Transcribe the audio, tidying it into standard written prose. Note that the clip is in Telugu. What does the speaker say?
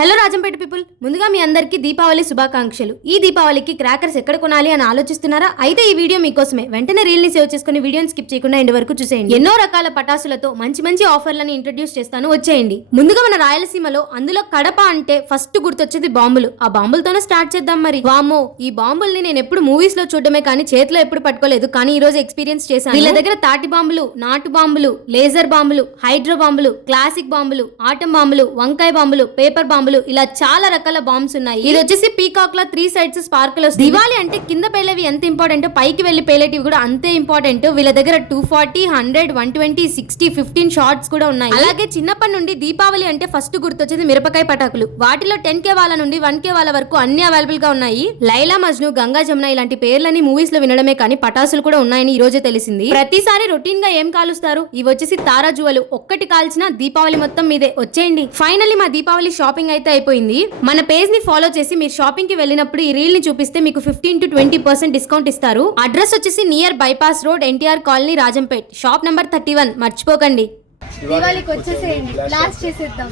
హలో రాజంపేట పీపుల్, ముందుగా మీ అందరికీ దీపావళి శుభాకాంక్షలు. ఈ దీపావళికి క్రాకర్స్ ఎక్కడ కొనాలి అని ఆలోచిస్తున్నారా? అయితే ఈ వీడియో మీకోసమే. వెంటనే రీల్ ని సేవ్ చేసుకుని వీడియోని స్కిప్ చేయకుండా ఎండ్ వరకు చూసేయండి. ఎన్నో రకాల పటాసులతో మంచి మంచి ఆఫర్లను ఇంట్రడ్యూస్ చేస్తాను, వచ్చేయండి. ముందుగా మన రాయలసీమలో అందులో కడప అంటే ఫస్ట్ గుర్తొచ్చేది బాంబులు. ఆ బాంబులతోనే స్టార్ట్ చేద్దాం. మరి వామో, ఈ బాంబుల్ని నేను ఎప్పుడు మూవీస్ లో చూడడమే కానీ చేతిలో ఎప్పుడు పట్టుకోలేదు, కానీ ఈ రోజు ఎక్స్పీరియన్స్ చేశాను. వీళ్ళ దగ్గర తాటి బాంబులు, నాటు బాంబులు, లేజర్ బాంబులు, హైడ్రో బాంబులు, క్లాసిక్ బాంబులు, ఆటం బాంబులు, వంకాయ బాంబులు, పేపర్ బాంబులు, ఇలా చాలా రకాల బాంబ్స్ ఉన్నాయి. ఇది వచ్చేసి పీకాక్ లా 3 సైడ్స్ స్పార్కిల్ వస్తుంది. దివాళి అంటే కింద పేలేవి ఎంత ఇంపార్టెంట్, పైకి వెళ్లి పేలేటివి కూడా అంతే ఇంపార్టెంట్. వీళ్ళ దగ్గర 240, 100, 120, 60, 15 షార్ట్స్ కూడా ఉన్నాయి. అలాగే చిన్నప్పటి నుండి దీపావళి అంటే ఫస్ట్ గుర్తొచ్చేది మిరపకాయ పటాకులు. వాటిలో 10K వాళ్ళ నుండి 1K వాళ్ళ వరకు అన్ని అవైలబుల్ గా ఉన్నాయి. లైలా మజ్ను, గంగా జమున ఇలాంటి పేర్లని మూవీస్ లో వినడమే కానీ పటాసులు కూడా ఉన్నాయని ఈ రోజే తెలిసింది. ప్రతిసారి రొటీన్ గా ఏం కాలుస్తారు? ఇవి వచ్చేసి తారా జువలు. ఒక్కటి కాల్చిన దీపావళి మొత్తం మీదే. వచ్చేయండి. ఫైనల్లీ మా దీపావళి షాపింగ్ అయితే అయిపోయింది. మన పేజ్ ని ఫాలో చేసి మీరు షాపింగ్ కి వెళ్ళినప్పుడు ఈ రీల్ ని చూపిస్తే మీకు 15 to 20% డిస్కౌంట్ ఇస్తారు. అడ్రస్ వచ్చేసి near bypass road, NTR colony, Rajampet, shop number 31. మర్చిపోకండి. దివాళీకి వచ్చేసేయండి, లాస్ట్ చేసేద్దాం.